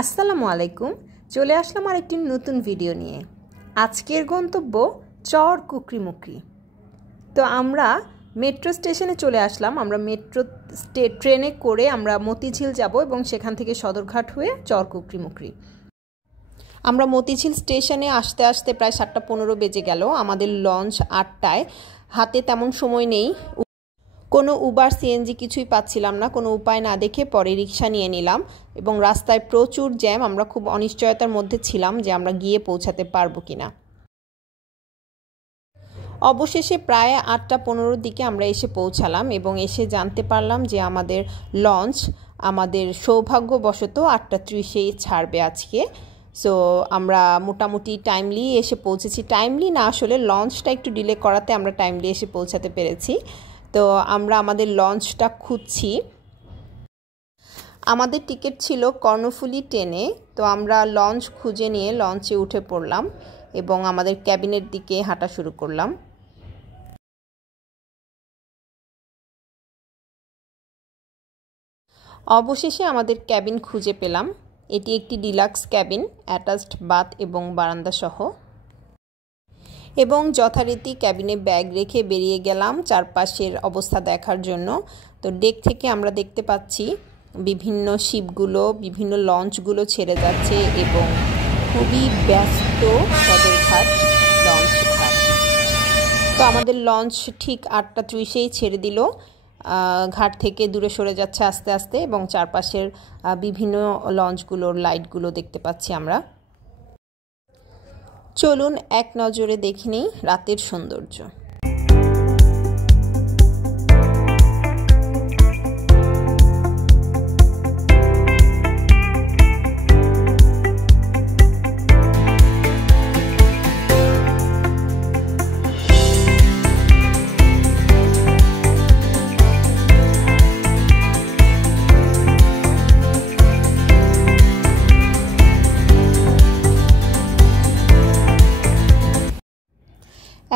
আসসালামু আলাইকুম। চলে আসলাম আরেকটি নতুন ভিডিও নিয়ে। আজকের গন্তব্য চর কুকরিমুকরি। তো আমরা মেট্রো স্টেশনে চলে আসলাম। আমরা ট্রেনে করে আমরা মতিঝিল যাব এবং সেখান থেকে সদরঘাট হয়ে চর কুকরিমুকরি। আমরা মতিঝিল স্টেশনে আসতে আসতে প্রায় 7:15 বেজে গেল। আমাদের লঞ্চ 8টায়। হাতে তেমন সময় নেই, কোনো উবার সিএনজি কিছুই পাচ্ছিলাম না। কোনো উপায় না দেখে পরে রিক্সা নিয়ে নিলাম এবং রাস্তায় প্রচুর জ্যাম। আমরা খুব অনিশ্চয়তার মধ্যে ছিলাম যে আমরা গিয়ে পৌঁছাতে পারবো কিনা। অবশেষে প্রায় 8:15 দিকে আমরা এসে পৌঁছালাম এবং এসে জানতে পারলাম যে আমাদের লঞ্চ আমাদের সৌভাগ্যবশত 8:30-এ ছাড়বে আজকে। সো আমরা মোটামুটি টাইমলি এসে পৌঁছেছি। টাইমলি না, আসলে লঞ্চটা একটু ডিলে করাতে আমরা টাইমলি এসে পৌঁছাতে পেরেছি। তো আমরা আমাদের লঞ্চটা খুঁজছি। আমাদের টিকিট ছিল কর্ণফুলী 10-এ। তো আমরা লঞ্চ খুঁজে নিয়ে লঞ্চে উঠে পড়লাম এবং আমাদের ক্যাবিনের দিকে হাঁটা শুরু করলাম। অবশেষে আমাদের ক্যাবিন খুঁজে পেলাম। এটি একটি ডিলাক্স ক্যাবিন, অ্যাটাচড বাথ এবং বারান্দা সহ। এবং যথারীতি ক্যাবিনে ব্যাগ রেখে বেরিয়ে গেলাম চারপাশের অবস্থা দেখার জন্য। তো ডেক থেকে আমরা দেখতে পাচ্ছি বিভিন্ন শিপগুলো, বিভিন্ন লঞ্চগুলো ছেড়ে যাচ্ছে এবং খুবই ব্যস্ত সদরঘাট লঞ্চ ঘাট। তো আমাদের লঞ্চ ঠিক 8:30-এই ছেড়ে দিল। ঘাট থেকে দূরে সরে যাচ্ছে আস্তে আস্তে এবং চারপাশের বিভিন্ন লঞ্চগুলোর লাইটগুলো দেখতে পাচ্ছি আমরা। চলুন এক নজরে দেখে নিই রাতের সৌন্দর্য।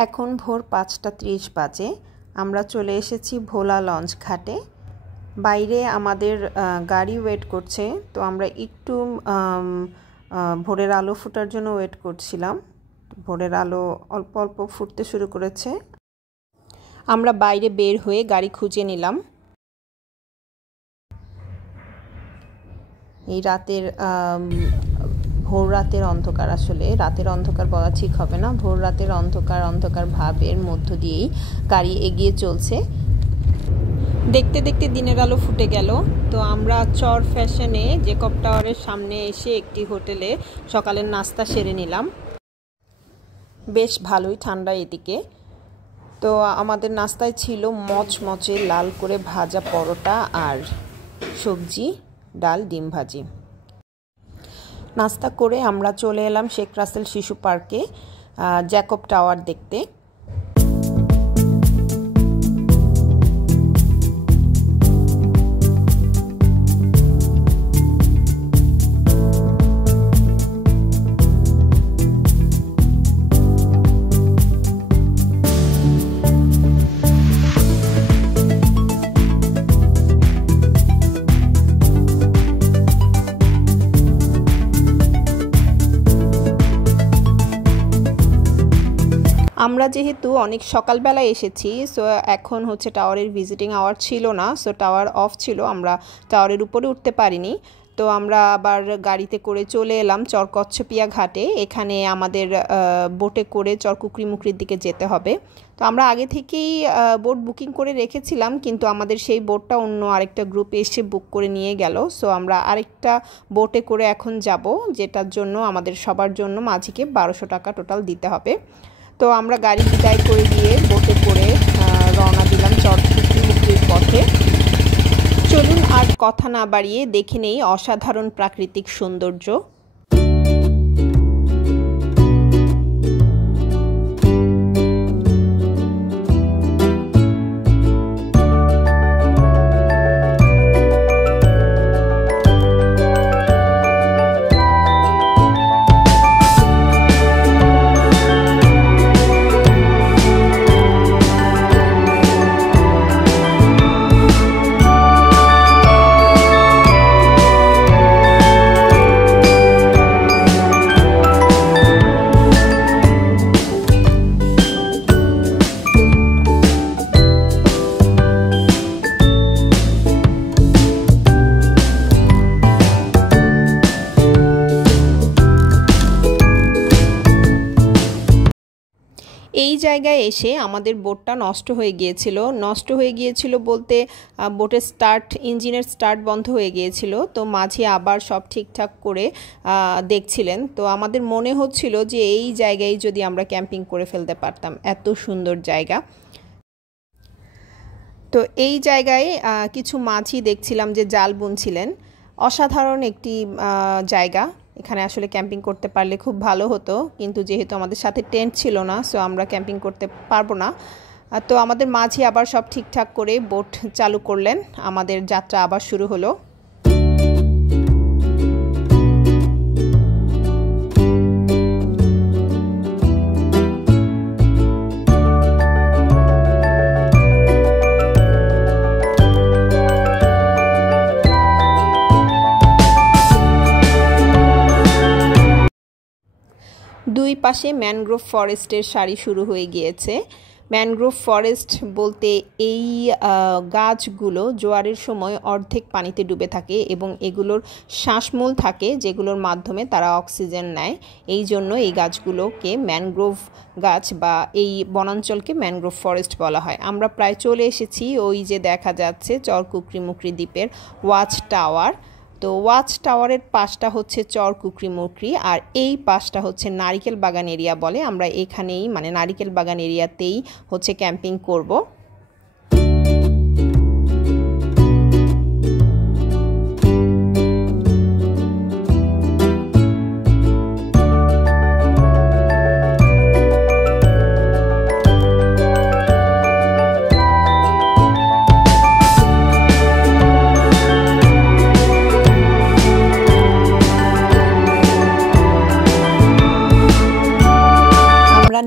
এখন ভোর 5:30 বাজে। আমরা চলে এসেছি ভোলা লঞ্চ ঘাটে। বাইরে আমাদের গাড়ি ওয়েট করছে। তো আমরা একটু ভোরের আলো ফোটার জন্য ওয়েট করছিলাম। ভোরের আলো অল্প অল্প ফুটতে শুরু করেছে। আমরা বাইরে বের হয়ে গাড়ি খুঁজে নিলাম। এই রাতের ভোর রাতের অন্ধকার, আসলে রাতের অন্ধকার বলা ঠিক হবে না, ভোর রাতের অন্ধকার ভাবের মধ্য দিয়েই গাড়ি এগিয়ে চলছে। দেখতে দেখতে দিনের আলো ফুটে গেল। তো আমরা চর ফ্যাশনে জেকব টাওয়ারের সামনে এসে একটি হোটেলে সকালের নাস্তা সেরে নিলাম। বেশ ভালোই ঠান্ডা এদিকে। তো আমাদের নাস্তায় ছিল মচমচে লাল করে ভাজা পরোটা আর সবজি, ডাল, ডিম ভাজি। নাস্তা করে আমরা চলে এলাম শেখ রাসেল শিশু পার্কে জ্যাকব টাওয়ার দেখতে। আমরা যেহেতু অনেক সকালবেলা এসেছি, সো এখন হচ্ছে টাওয়ারের ভিজিটিং আওয়ার ছিল না, সো টাওয়ার অফ ছিল, আমরা টাওয়ারের উপরে উঠতে পারিনি। তো আমরা আবার গাড়িতে করে চলে এলাম চর কচ্ছপিয়া ঘাটে। এখানে আমাদের বোটে করে চর কুকরিমুকরির দিকে যেতে হবে। তো আমরা আগে থেকেই বোট বুকিং করে রেখেছিলাম, কিন্তু আমাদের সেই বোটটা অন্য আরেকটা গ্রুপ এসে বুক করে নিয়ে গেল। সো আমরা আরেকটা বোটে করে এখন যাব, যেটার জন্য আমাদের সবার জন্য মাঝিকে 1200 টাকা টোটাল দিতে হবে। তো আমরা গাড়ি বিদায় করে দিয়ে বোটে করে রওনা দিলাম চর কুকরিমুকরির পথে। চলুন আর কথা না বাড়িয়ে দেখে নেই অসাধারণ প্রাকৃতিক সৌন্দর্য। জায়গায় এসে আমাদের বোটটা নষ্ট হয়ে গিয়েছিল বলতে বোটের ইঞ্জিনের স্টার্ট বন্ধ হয়ে গিয়েছিল। তো মাঝি আবার সব ঠিকঠাক করে দেখছিলেন। তো আমাদের মনে হচ্ছিল যে এই জায়গায় যদি আমরা ক্যাম্পিং করে ফেলতে পারতাম, এত সুন্দর জায়গা। তো এই জায়গায় কিছু মাঝি দেখছিলাম যে জাল বুনছিলেন। অসাধারণ একটি জায়গা, এখানে আসলে ক্যাম্পিং করতে পারলে খুব ভালো হতো, কিন্তু যেহেতু আমাদের সাথে টেন্ট ছিল না, সো আমরা ক্যাম্পিং করতে পারবো না। তো আমাদের মাঝি আবার সব ঠিকঠাক করে বোট চালু করলেন, আমাদের যাত্রা আবার শুরু হলো। 2 পাশে ম্যানগ্রোভ ফরেস্টের সারি শুরু হয়ে গিয়েছে। ম্যানগ্রোভ ফরেস্ট বলতে এই গাছগুলো জোয়ারের সময় অর্ধেক পানিতে ডুবে থাকে এবং এগুলোর শ্বাসমূল থাকে যেগুলোর মাধ্যমে তারা অক্সিজেন নেয়। এই জন্য এই গাছগুলোকে ম্যানগ্রোভ গাছ বা এই বনাঞ্চলকে ম্যানগ্রোভ ফরেস্ট বলা হয়। আমরা প্রায় চলে এসেছি, ওই যে দেখা যাচ্ছে চর কুকরিমুকরি দ্বীপের ওয়াচ টাওয়ার। তো ওয়াচ টাওয়ারের পাশটা হচ্ছে চর কুকরিমুকরি আর এই পাশটা হচ্ছে নারিকেল বাগান এরিয়া বলে। আমরা এখানেই মানে নারিকেল বাগান এরিয়াতেই হচ্ছে ক্যাম্পিং করব।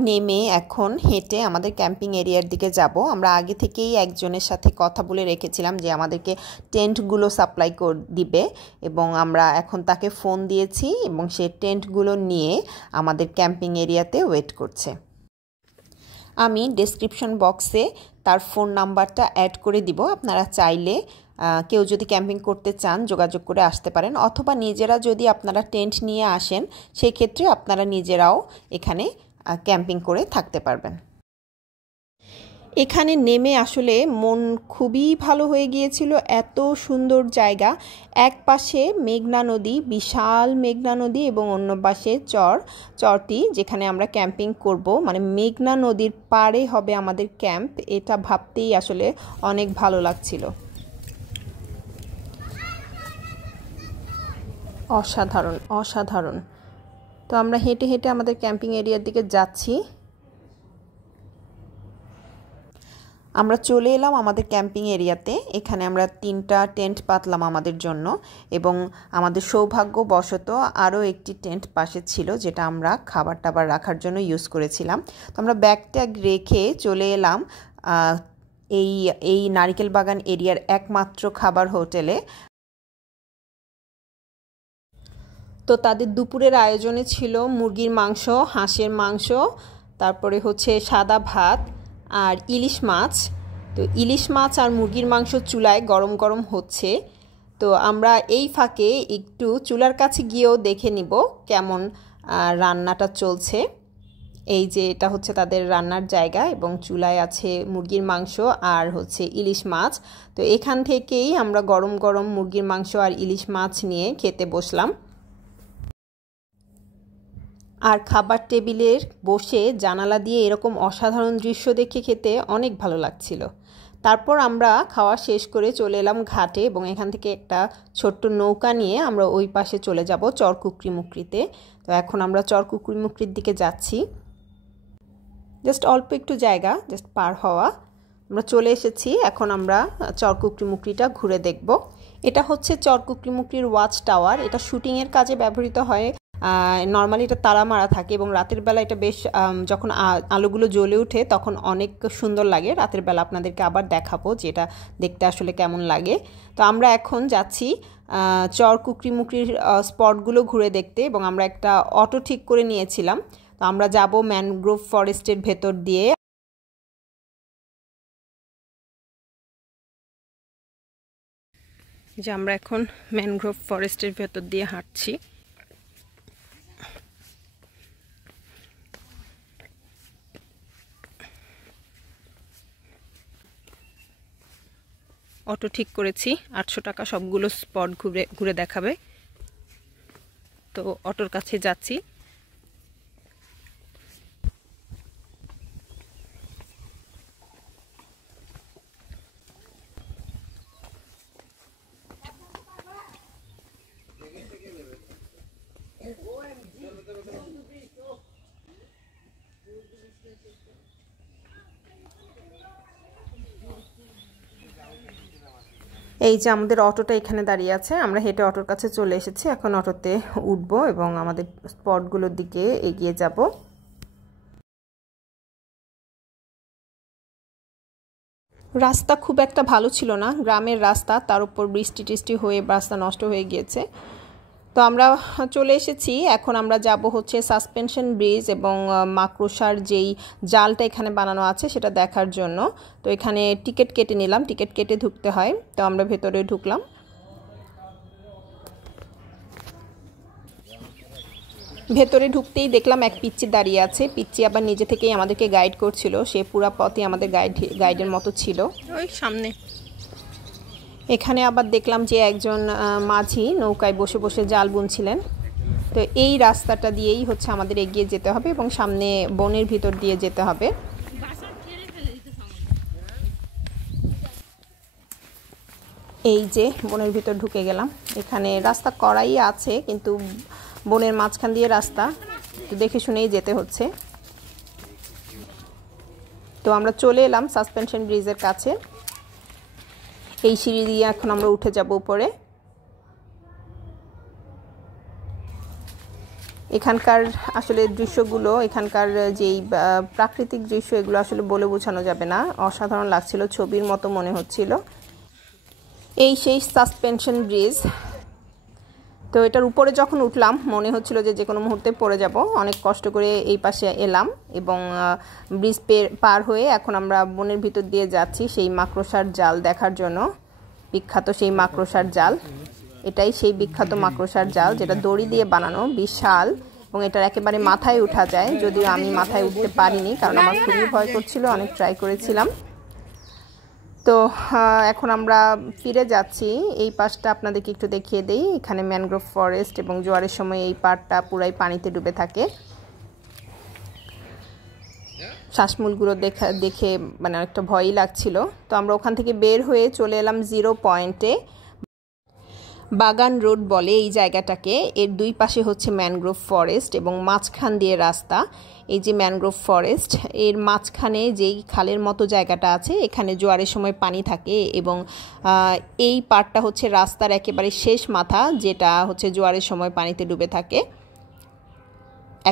নেমে এখন হেঁটে আমাদের ক্যাম্পিং এরিয়ার দিকে যাব। আমরা আগে থেকেই একজনের সাথে কথা বলে রেখেছিলাম যে আমাদেরকে টেন্টগুলো সাপ্লাই দিবে এবং আমরা এখন তাকে ফোন দিয়েছি এবং সে টেন্টগুলো নিয়ে আমাদের ক্যাম্পিং এরিয়াতে ওয়েট করছে। আমি ডেসক্রিপশন বক্সে তার ফোন নাম্বারটা অ্যাড করে দিব, আপনারা চাইলে কেউ যদি ক্যাম্পিং করতে চান যোগাযোগ করে আসতে পারেন, অথবা নিজেরা যদি আপনারা টেন্ট নিয়ে আসেন সেই ক্ষেত্রে আপনারা নিজেরাও এখানে ক্যাম্পিং করে থাকতে পারবেন। এখানে নেমে আসলে মন খুবই ভালো হয়ে গিয়েছিল, এত সুন্দর জায়গা। এক পাশে মেঘনা নদী, বিশাল মেঘনা নদী এবং অন্য পাশে চরটি যেখানে আমরা ক্যাম্পিং করব, মানে মেঘনা নদীর পাড়ে হবে আমাদের ক্যাম্প। এটা ভাবতেই আসলে অনেক ভালো লাগছিল। অসাধারণ অসাধারণ। তো আমরা হেঁটে হেঁটে আমাদের ক্যাম্পিং এরিয়ার দিকে যাচ্ছি। আমরা চলে এলাম আমাদের ক্যাম্পিং এরিয়াতে। এখানে আমরা 3টা টেন্ট পাতলাম আমাদের জন্য এবং আমাদের সৌভাগ্যবশত আরও একটি টেন্ট পাশে ছিল যেটা আমরা খাবার টাবার রাখার জন্য ইউজ করেছিলাম। তো আমরা ব্যাগ ট্যাগ রেখে চলে এলাম এই নারিকেল বাগান এরিয়ার একমাত্র খাবার হোটেলে। তো তাদের দুপুরের আয়োজনে ছিল মুরগির মাংস, হাঁসের মাংস, তারপরে হচ্ছে সাদা ভাত আর ইলিশ মাছ। তো ইলিশ মাছ আর মুরগির মাংস চুলায় গরম গরম হচ্ছে। তো আমরা এই ফাঁকে একটু চুলার কাছে গিয়েও দেখে নিব কেমন রান্নাটা চলছে। এই যে এটা হচ্ছে তাদের রান্নার জায়গা এবং চুলায় আছে মুরগির মাংস আর হচ্ছে ইলিশ মাছ। তো এখান থেকেই আমরা গরম গরম মুরগির মাংস আর ইলিশ মাছ নিয়ে খেতে বসলাম। আর খাবার টেবিলের বসে জানালা দিয়ে এরকম অসাধারণ দৃশ্য দেখে খেতে অনেক ভালো লাগছিল। তারপর আমরা খাওয়া শেষ করে চলে এলাম ঘাটে এবং এখান থেকে একটা ছোট্ট নৌকা নিয়ে আমরা ওই পাশে চলে যাব চর কুকরিমুকরিতে। তো এখন আমরা চর কুকরিমুকরির দিকে যাচ্ছি। জাস্ট অল্প একটু জায়গা, জাস্ট পার হওয়া। আমরা চলে এসেছি, এখন আমরা চর কুকরিমুকরিটা ঘুরে দেখব। এটা হচ্ছে চর কুকরিমুকরির ওয়াচ টাওয়ার। এটা শুটিংয়ের কাজে ব্যবহৃত হয়। নর্মালি এটা তারা মারা থাকে এবং রাতের বেলা এটা বেশ যখন আলোগুলো জ্বলে ওঠে তখন অনেক সুন্দর লাগে। রাতের বেলা আপনাদেরকে আবার দেখাবো যে এটা দেখতে আসলে কেমন লাগে। তো আমরা এখন যাচ্ছি চর কুকরিমুকরির স্পটগুলো ঘুরে দেখতে এবং আমরা একটা অটো ঠিক করে নিয়েছিলাম। তো আমরা যাব ম্যানগ্রোভ ফরেস্টের ভেতর দিয়ে। যে আমরা এখন ম্যানগ্রোভ ফরেস্টের ভেতর দিয়ে হাঁটছি। অটো ঠিক করেছি, 800 টাকা, সবগুলো স্পট ঘুরে ঘুরে দেখাবে। তো অটোর কাছে যাচ্ছি। এই যে আমাদের অটোটা এখানে দাঁড়িয়ে আছে, আমরা হেঁটে অটোর কাছে চলে এসেছি। এখন অটোতে উঠবো এবং আমাদের স্পটগুলোর দিকে এগিয়ে যাব। রাস্তা খুব একটা ভালো ছিল না, গ্রামের রাস্তা, তার উপর বৃষ্টি টিষ্টি হয়ে রাস্তা নষ্ট হয়ে গিয়েছে। তো আমরা চলে এসেছি। এখন আমরা যাব হচ্ছে সাসপেনশন ব্রিজ এবং মাকড়সার যেই জালটা এখানে বানানো আছে সেটা দেখার জন্য। তো এখানে টিকিট কেটে নিলাম, টিকিট কেটে ঢুকতে হয়। তো আমরা ভেতরে ঢুকলাম। ভেতরে ঢুকতেই দেখলাম এক পিচ্চি দাঁড়িয়ে আছে। পিচ্চি আবার নিজে থেকেই আমাদেরকে গাইড করছিল, সে পুরা পথই আমাদের গাইডের মতো ছিল। ওই সামনে এখানে আবার দেখলাম যে একজন মাঝি নৌকায় বসে বসে জাল বুনছিলেন। তো এই রাস্তাটা দিয়েই হচ্ছে আমাদের এগিয়ে যেতে হবে এবং সামনে বনের ভিতর দিয়ে যেতে হবে। এই যে বনের ভিতর ঢুকে গেলাম। এখানে রাস্তা করাই আছে কিন্তু বনের মাঝখান দিয়ে রাস্তা, তো দেখে শুনেই যেতে হচ্ছে। তো আমরা চলে এলাম সাসপেনশন ব্রিজের কাছে। এই সিঁড়ি দিয়ে এখন আমরা উঠে যাব উপরে। এখানকার আসলে দৃশ্যগুলো, এখানকার যেই প্রাকৃতিক দৃশ্য, এগুলো আসলে বলে বোঝানো যাবে না, অসাধারণ লাগছিল, ছবির মতো মনে হচ্ছিল। এই সেই সাসপেনশন ব্রিজ। তো এটার উপরে যখন উঠলাম মনে হচ্ছিল যে কোনো মুহূর্তে পড়ে যাব। অনেক কষ্ট করে এই পাশে এলাম এবং ব্রিজ পার হয়ে এখন আমরা বনের ভিতর দিয়ে যাচ্ছি সেই মাকড়সার জাল দেখার জন্য। বিখ্যাত সেই মাকড়সার জাল, এটাই সেই বিখ্যাত মাকড়সার জাল যেটা দড়ি দিয়ে বানানো, বিশাল, এবং এটার একেবারে মাথায় উঠা যায়। যদিও আমি মাথায় উঠতে পারিনি কারণ আমার খুবই ভয় করছিল, অনেক ট্রাই করেছিলাম। তো এখন আমরা ফিরে যাচ্ছি। এই পাশটা আপনাদেরকে একটু দেখিয়ে দেই। এখানে ম্যানগ্রোভ ফরেস্ট এবং জোয়ারের সময় এই পাড়টা পুরাই পানিতে ডুবে থাকে। শ্বাসমূলগুলো দেখে মানে একটা ভয়ই লাগছিল। তো আমরা ওখান থেকে বের হয়ে চলে এলাম 0 পয়েন্টে। বাগান রোড বলে এই জায়গাটাকে। এর দুই পাশে হচ্ছে ম্যানগ্রোভ ফরেস্ট এবং মাঝখান দিয়ে রাস্তা। এই যে ম্যানগ্রোভ ফরেস্ট, এর মাঝখানে যেই খালের মতো জায়গাটা আছে, এখানে জোয়ারের সময় পানি থাকে এবং এই পাড়টা হচ্ছে রাস্তার একেবারে শেষ মাথা, যেটা হচ্ছে জোয়ারের সময় পানিতে ডুবে থাকে।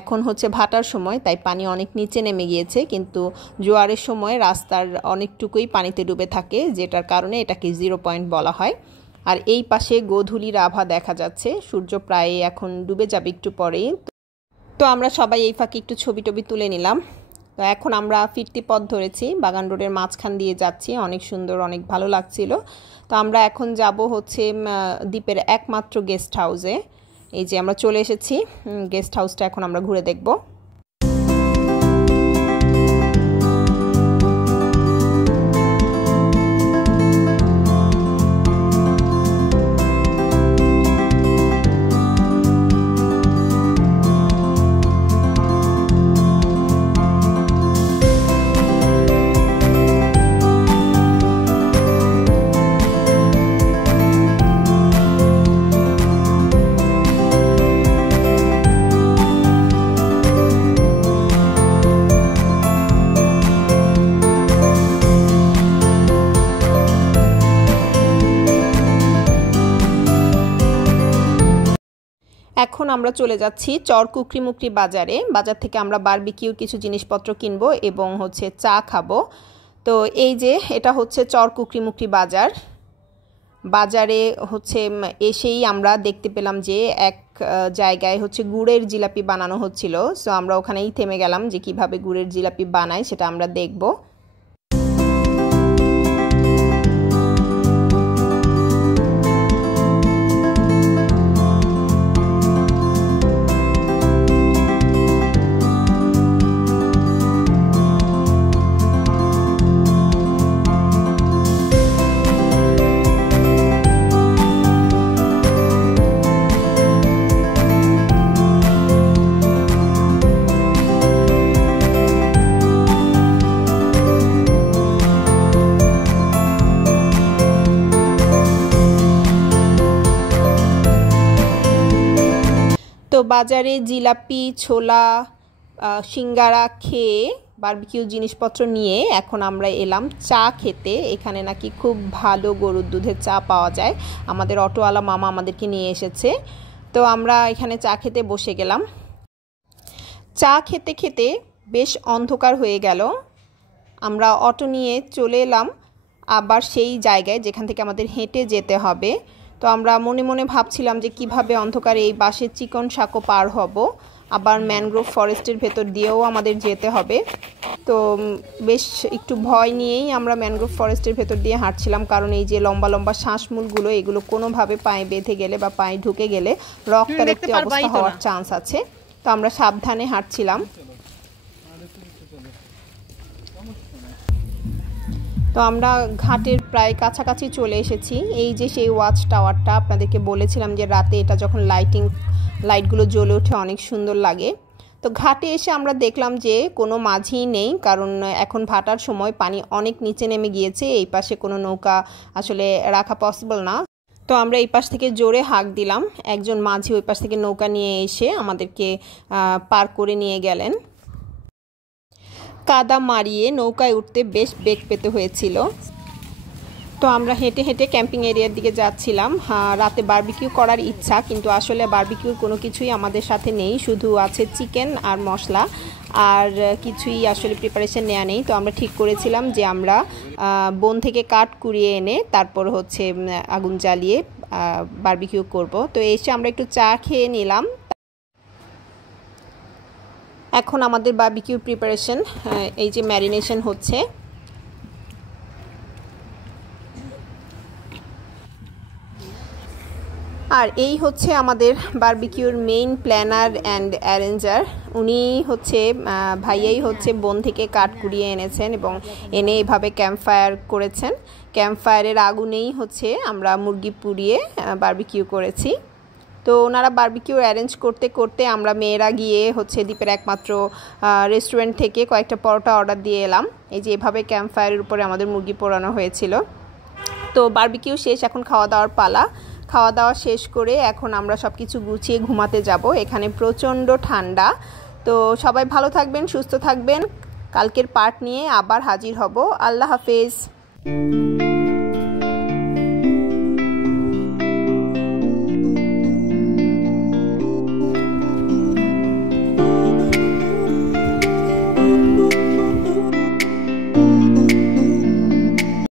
এখন হচ্ছে ভাটার সময়, তাই পানি অনেক নিচে নেমে গিয়েছে, কিন্তু জোয়ারের সময় রাস্তার অনেকটুকুই পানিতে ডুবে থাকে, যেটার কারণে এটাকে 0 পয়েন্ট বলা হয়। আর এই পাশে গোধূলির আভা দেখা যাচ্ছে, সূর্য প্রায় এখন ডুবে যাবে একটু পরেই। তো আমরা সবাই এই ফাঁকে একটু ছবি টবি তুলে নিলাম। তো এখন আমরা ফিরতি পথ ধরেছি, বাগান রোডের মাঝখান দিয়ে যাচ্ছি, অনেক সুন্দর, অনেক ভালো লাগছিল। তো আমরা এখন যাব হচ্ছে দ্বীপের একমাত্র গেস্ট হাউসে। এই যে আমরা চলে এসেছি গেস্ট হাউসটা, এখন আমরা ঘুরে দেখব। এখন আমরা চলে যাচ্ছি চরকুকরিমুকরি বাজারে। বাজার থেকে আমরা বারবিকিউর কিছু জিনিসপত্র কিনবো এবং হচ্ছে চা খাবো। তো এই যে এটা হচ্ছে চরকুকরিমুকরি বাজার। বাজারে হচ্ছে এসেই আমরা দেখতে পেলাম যে এক জায়গায় হচ্ছে গুড়ের জিলাপি বানানো হচ্ছিল। সো আমরা ওখানেই থেমে গেলাম যে কিভাবে গুড়ের জিলাপি বানায় সেটা আমরা দেখব। বাজারে জিলাপি, ছোলা, সিঙ্গারা খেয়ে বারবিকিউ জিনিসপত্র নিয়ে এখন আমরা এলাম চা খেতে। এখানে নাকি খুব ভালো গরুর দুধের চা পাওয়া যায়, আমাদের অটোওয়ালা মামা আমাদেরকে নিয়ে এসেছে। তো আমরা এখানে চা খেতে বসে গেলাম। চা খেতে খেতে বেশ অন্ধকার হয়ে গেল। আমরা অটো নিয়ে চলে এলাম আবার সেই জায়গায় যেখান থেকে আমাদের হেঁটে যেতে হবে। তো আমরা মনে মনে ভাবছিলাম যে কিভাবে অন্ধকারে এই বাঁশের চিকন সাঁকো পার হব, আবার ম্যানগ্রোভ ফরেস্টের ভেতর দিয়েও আমাদের যেতে হবে। তো বেশ একটু ভয় নিয়েই আমরা ম্যানগ্রোভ ফরেস্টের ভেতর দিয়ে হাঁটছিলাম, কারণ এই যে লম্বা লম্বা শ্বাসমূলগুলো এগুলো কোনোভাবে পায়ে বেঁধে গেলে বা পায়ে ঢুকে গেলে রক্তারক্তি অবস্থা হওয়ার চান্স আছে। তো আমরা সাবধানে হাঁটছিলাম। তো আমরা ঘাটের প্রায় কাছাকাছি চলে এসেছি। এই যে সেই ওয়াচ টাওয়ারটা, আপনাদেরকে বলেছিলাম যে রাতে এটা যখন লাইটগুলো জ্বলে ওঠে অনেক সুন্দর লাগে। তো ঘাটে এসে আমরা দেখলাম যে কোনো মাঝি নেই, কারণ এখন ভাটার সময় পানি অনেক নিচে নেমে গিয়েছে, এই পাশে কোনো নৌকা আসলে রাখা পসিবল না। তো আমরা এই পাশ থেকে জোরে হাঁক দিলাম, একজন মাঝি ওই পাশ থেকে নৌকা নিয়ে এসে আমাদেরকে পার করে নিয়ে গেলেন। কাদা মারিয়ে নৌকায় উঠতে বেশ বেগ পেতে হয়েছিল। তো আমরা হেঁটে হেঁটে ক্যাম্পিং এরিয়ার দিকে যাচ্ছিলাম। রাতে বারবিকিউ করার ইচ্ছা, কিন্তু আসলে বারবিকিউর কোনো কিছুই আমাদের সাথে নেই, শুধু আছে চিকেন আর মশলা, আর কিছুই আসলে প্রিপারেশন নেওয়া নেই। তো আমরা ঠিক করেছিলাম যে আমরা বন থেকে কাঠ কুড়িয়ে এনে তারপর হচ্ছে আগুন জ্বালিয়ে বারবিকিউ করব। তো এসে আমরা একটু চা খেয়ে নিলাম। এখন আমাদের বারবিকিউ প্রিপারেশন, এই যে ম্যারিনেশন হচ্ছে। আর এই হচ্ছে আমাদের বারবিকিউর মেইন প্ল্যানার অ্যান্ড অ্যারেঞ্জার। উনি হচ্ছে ভাইয়াই হচ্ছে বন থেকে কাঠ কুড়িয়ে এনেছেন এবং এনে এইভাবে ক্যাম্প ফায়ার করেছেন। ক্যাম্প ফায়ারের আগুনেই হচ্ছে আমরা মুরগি পুড়িয়ে বারবিকিউ করেছি। তো ওনারা বারবিকিউ অ্যারেঞ্জ করতে করতে আমরা মেয়েরা গিয়ে হচ্ছে দ্বীপের একমাত্র রেস্টুরেন্ট থেকে কয়েকটা পরোটা অর্ডার দিয়ে এলাম। এই যে এভাবে ক্যাম্প ফায়ারের উপরে আমাদের মুরগি পোড়ানো হয়েছিল। তো বারবিকিউ শেষ, এখন খাওয়া দাওয়ার পালা। খাওয়া দাওয়া শেষ করে এখন আমরা সব কিছু গুছিয়ে ঘুমাতে যাব। এখানে প্রচণ্ড ঠান্ডা। তো সবাই ভালো থাকবেন, সুস্থ থাকবেন। কালকের পার্ট নিয়ে আবার হাজির হব। আল্লাহ হাফেজ।